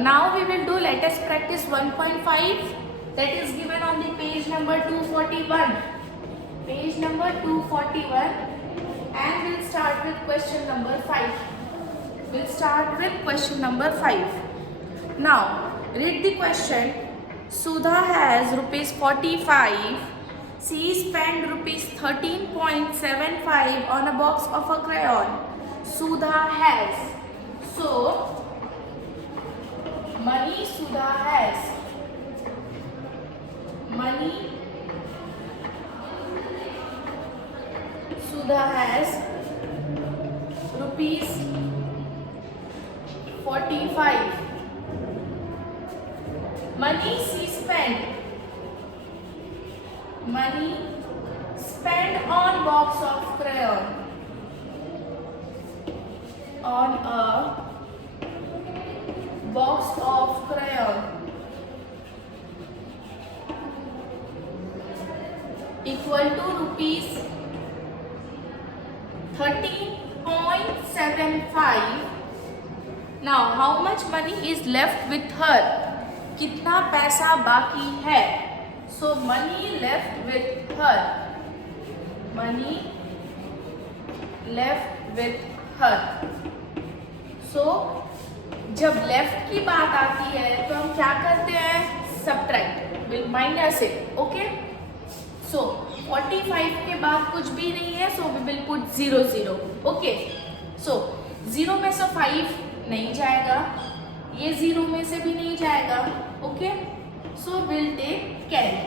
Now we will do, let us practice 1.5, that is given on the page number 241. Page number 241, and we'll start with question number 5. We'll start with question number 5. Now, read the question. Sudha has rupees 45. She spent rupees 13.75 on a box of a crayon. Sudha has. So, money Sudha has. Money Sudha has rupees 45. Money she spent. Money spent on box of crayon. On a box of crayon equal to rupees 13.75. Now, how much money is left with her? कितना पैसा बाकी है? So, money left with her. Money left with her. So, जब left की बात आती है तो हम क्या करते हैं? सब्ट्रैक्ट, माइनस है. ओके, सो 45 के बाद कुछ भी नहीं है, so we will put 0 0. Okay, so 0 में से 5 नहीं जाएगा, ये 0 में से भी नहीं जाएगा. Okay, so will take carry.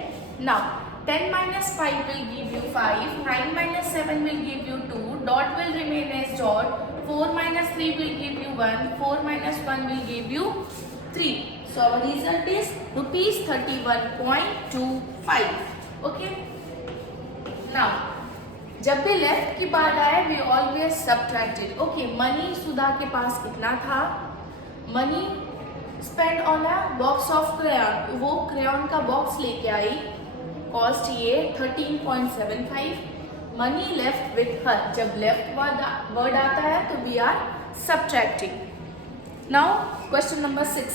Now 10 minus 5 will give you 5, 9 minus 7 will give you 2, dot will remain as dot, 4 minus 3 will give you 1, 4 minus 1 will give you 3. So our result is rupees 31.25. Okay. Now, जब भी left की बात आए, we always subtracted. Okay, money सुधा के पास कितना था? Money spent on a box of crayon. वो crayon का बॉक्स लेके आई. कॉस्ट ये 13.75. Money left with her. जब लेफ्ट वर्ड आता है तो we are subtracting. Now question number 6.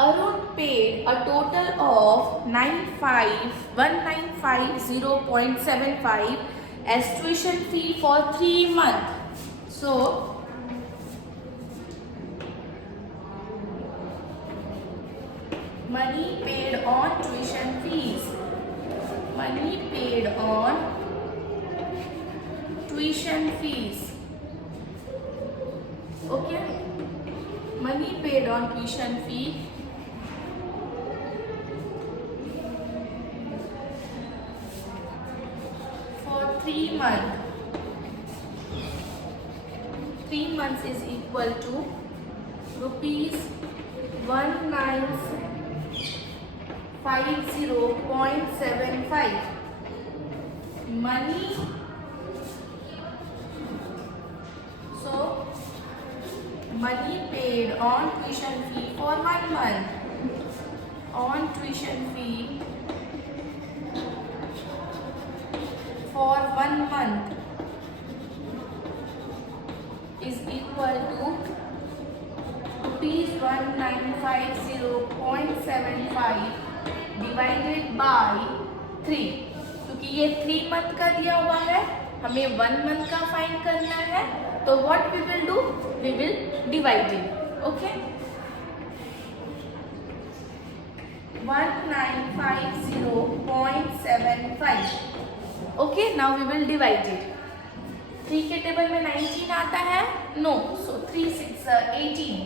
Arun paid a total of 1950.75 as tuition fee for 3 months. So money paid on tuition fees. Money paid on tuition fees. Okay, money paid on tuition fee for 3 months. 3 months is equal to rupees 1950.75. Money, so money paid on tuition fee for 1 month. On tuition fee for 1 month is equal to rupees 1950.75 divided by 3. क्योंकि ये 3 month का दिया हुआ है, हमें 1 month का find करना है, तो what we will do? We will divide it. Okay, 1950.75. Okay, now we will divide it. 3 के टेबल में 19 आता है? No. So 3 6 18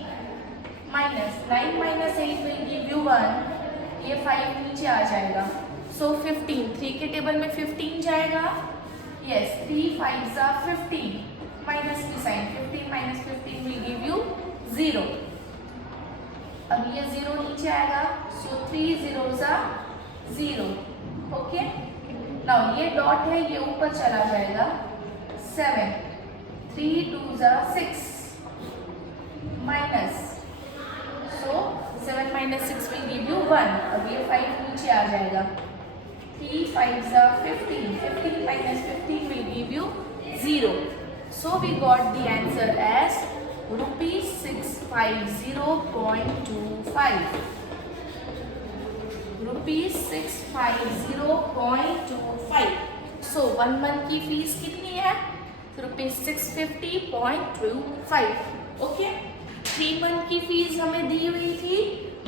minus 9 minus 8 will give you 1. ये 5 नीचे आ जाएगा. सो 15. 3 के टेबल में 15 जाएगा. Yes, 3 5s are 15. माइनस की sign, 15 minus 15 will give you 0. अब ये 0 नीचे आएगा. सो 3 zeros are 0. ओके, नाउ ये डॉट है, ये ऊपर चला जाएगा. 7 3 2s are 6 minus. So 7 minus 6 will give you 1. अब ये 5 नीचे आ जाएगा. 3 5s are 15. 15 minus 15 will give you 0. So we got the answer as rupees 650.25. rupees 650.25. So 1 month की फीस कितनी है? rupees 650.25. ओके, 3 मंथ की फीस हमें दी हुई थी,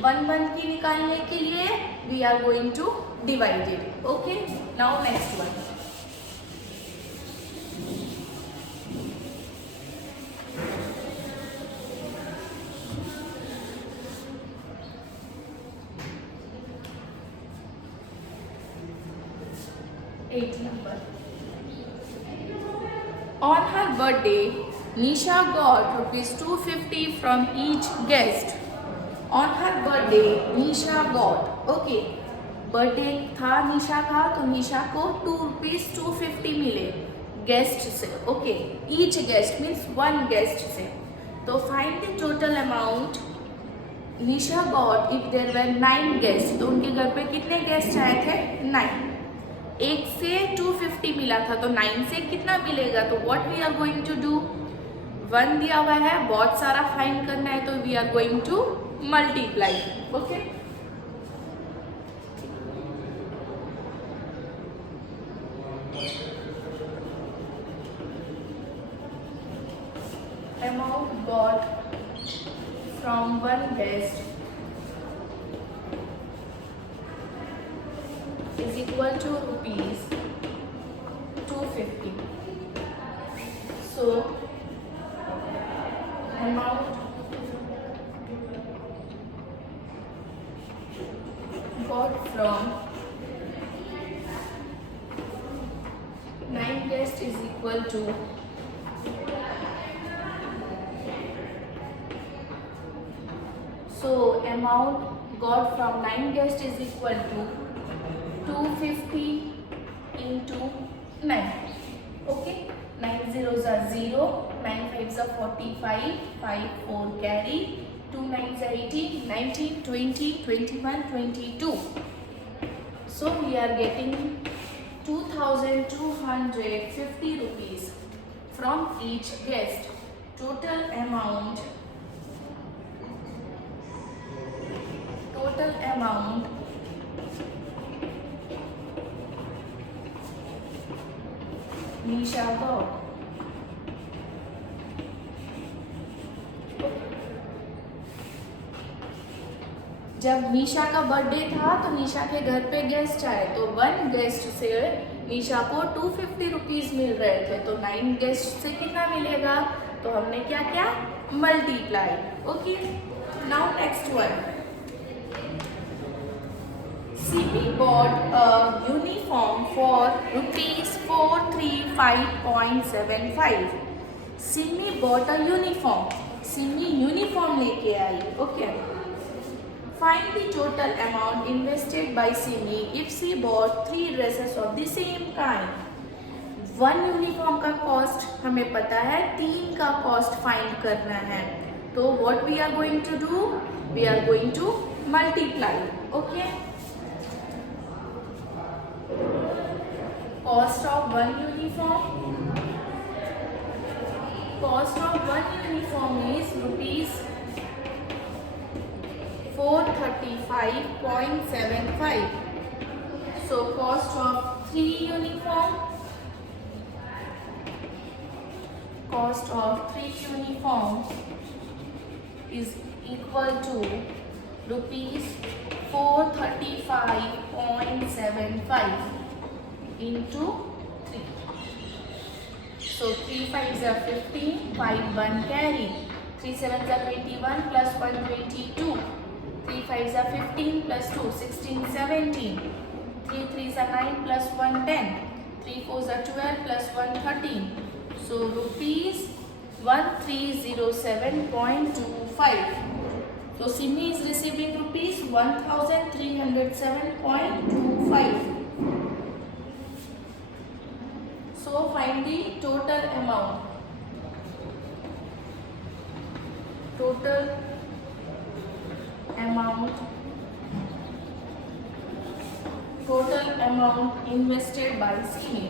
1 मंथ की निकालने के लिए we are going to divide it. Okay, now next one. Eighth number. On her birthday, Nisha got rupees 250 from each guest. On her birthday, Nisha got. Okay, birthday था निशा का, तो निशा को ₹250 मिले गेस्ट से. Okay, each guest means 1 guest से. तो find the total amount Nisha got if there were 9 guest. तो उनके घर पे कितने गेस्ट आए थे? 9. एक से 250 मिला था, तो 9 से कितना मिलेगा? तो what we are going to do, 1 दिया हुआ है, बहुत सारा फाइंड करना है, तो we are going to multiply. Okay, amount got from 1 guest is equal to rupees 250. So amount got from 9 guests is equal to amount got from 9 guests is equal to 250 into 9. Okay, 9 zeros are 0, 9 fives are 45, 5 4 carry, 2 nines are 18, 19, 20, 21, 22. So we are getting 2,250 rupees from each guest. Total amount Nisha got. जब निशा का birthday था तो निशा के घर पे guest आए, तो 1 guest से निशा को 250 रुपीज मिल रहे थे, तो 9 गेस्ट से कितना मिलेगा? तो हमने क्या किया? Multiply. Okay, now next one. Simi bought a uniform for rupees 435.75. Simi bought a uniform. Simi uniform लेके आई. Okay. Find the total amount invested by Simi if she bought 3 dresses of the same kind. 1 uniform का cost हमें पता है, 3 का cost find करना है. तो what we are going to do? We are going to multiply. Okay. Cost of 1 uniform. Cost of 1 uniform is rupees 435.75. So cost of 3 uniform. Cost of 3 uniform is equal to rupees 435.75 into 3. So 3 5s are 15, 5 1 carry, 3 7s are 21 plus 1 22, 3 5s are 15 plus 2 16 17, 3 3s are 9 plus 1 10, 3 4s are 12 plus 1 13. So rupees 1307.25. So Simi is receiving rupees 1307.25. So find the total amount. Total amount invested by Simi.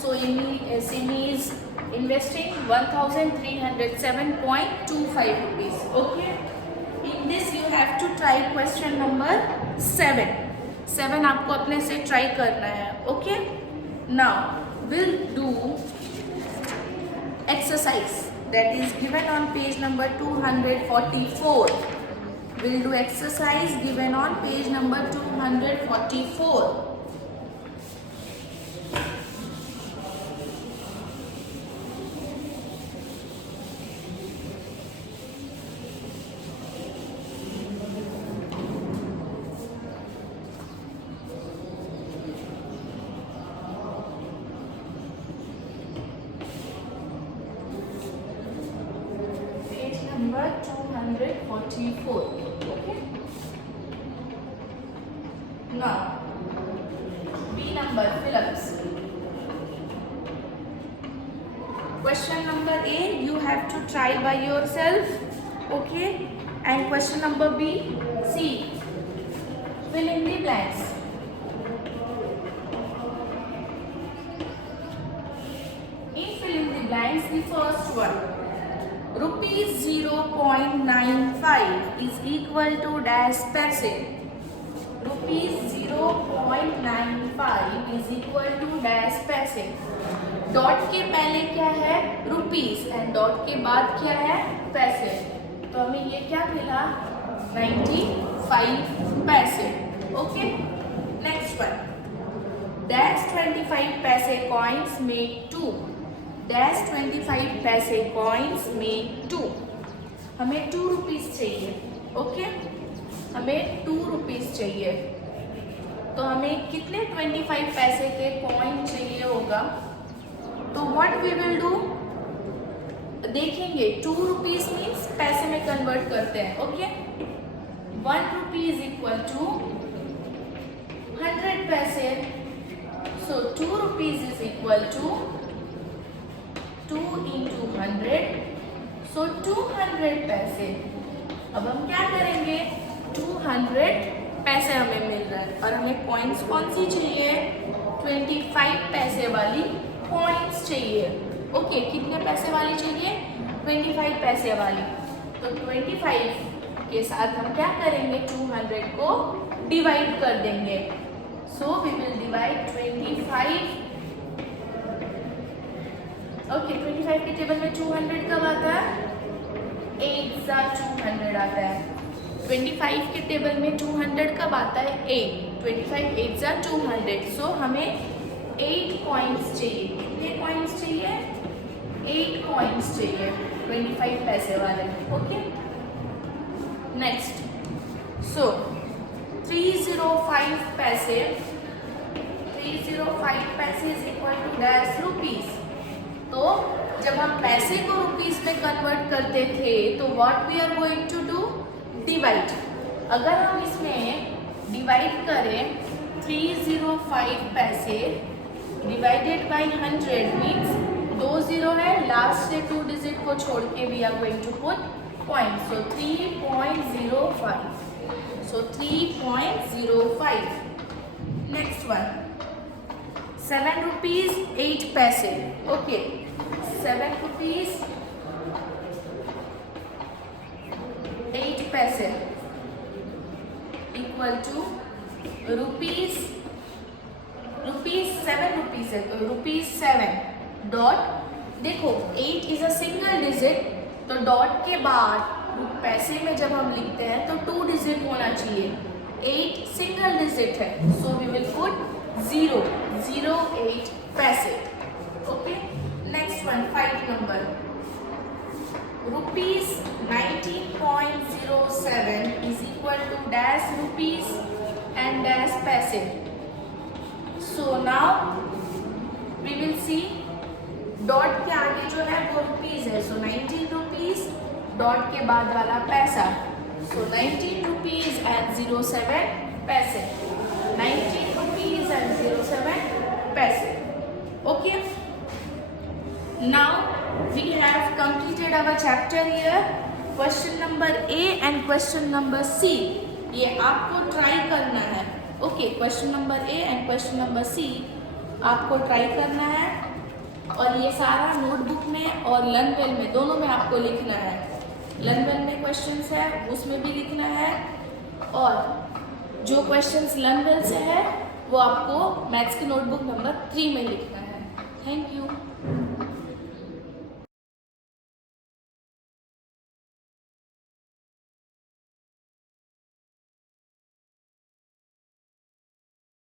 So Simi is investing 1,307.25 rupees. Okay. In this you have to try question number 7. 7 आपको अपने से try करना है. Okay. Now we'll do exercise that is given on page number 244. We'll do exercise given on page number 244. Number 244. Okay. Now B number Phillips. Question number A you have to try by yourself. Okay. And question number B, C. Fill in the blanks. In fill in the blanks, the first one. Rupees 0.95 is equal to dash पैसे. Rupees 0.95 is equal to dash पैसे. Dot के पहले क्या है? Rupees and dot के बाद क्या है? पैसे. तो हमें ये क्या मिला? 95 पैसे. ओके. Next one. डैश 25 पैसे कॉइन्स मेक 2. डैश 25 पैसे कॉइन्स में 2. हमें 2 रुपीज चाहिए. ओके. हमें 2 रुपीज चाहिए. तो हमें कितने 25 पैसे के कॉइन चाहिए होगा? तो व्हाट वी विल डू, देखेंगे. 2 रुपीज मीन्स पैसे में कन्वर्ट करते हैं. Okay. 1 rupee is equal to 100 paise. So 2 rupees is equal to 2 into 100, so 200 पैसे. अब हम क्या करेंगे? 200 पैसे हमें मिल रहा है और हमें कॉइन्स कौन सी चाहिए? 25 पैसे वाली कॉइन्स चाहिए. ओके. कितने पैसे वाली चाहिए? 25 पैसे वाली. तो 25 के साथ हम क्या करेंगे? 200 को डिवाइड कर देंगे. So we will divide 25. Okay. 25 के टेबल में 200 कब आता है? 8 सा 200 आता है. 25 के टेबल में 200 कब आता है? 8. 25 8 सा 200. सो हमें 8 कॉइन्स चाहिए. कितने कॉइन्स चाहिए? 8 कॉइन्स चाहिए 25 पैसे वाले. Okay. Next. So 305 paise. 305 paise is equal to dash rupees. तो जब हम पैसे को रुपीस में कन्वर्ट करते थे तो what we are going to do? Divide. अगर हम इसमें डिवाइड करें 305 paise divided by 100 means 2 zero है. लास्ट से 2 डिजिट को छोड़ के we are going to put point. So 3.05. So 3.05. Next one. 7 rupees 8 paise. Okay. 7 rupees 8 पैसे इक्वल टू रुपीज 7 रुपीज है तो रुपीज 7 डॉट. देखो 8 इज अ सिंगल डिजिट तो डॉट के बाद पैसे में जब हम लिखते हैं तो 2 डिजिट होना चाहिए. 8 सिंगल डिजिट है सो वी विल पुट 0.08 पैसे. Okay. Next one. 5 number. Rupees 19.07 is equal to dash rupees and dash पैसे. So now we will see dot के आगे जो है वो रुपीज है. सो 19 रुपीज डॉट के बाद वाला पैसा. सो 19 रुपीज एंड 07 पैसे. 19 rupees and 07 paise. Okay. Now we have completed our chapter here. Question number A and question number C. ये आपको try करना है. Okay. Question number A and question number C आपको try करना है. और ये सारा नोटबुक में और लर्नवेल में दोनों में आपको लिखना है। लर्नवेल में क्वेश्चंस है उसमें भी लिखना है, और जो क्वेश्चंस लर्नवेल से है वो आपको मैथ्स की नोटबुक नंबर 3 में लिखना है। Thank you.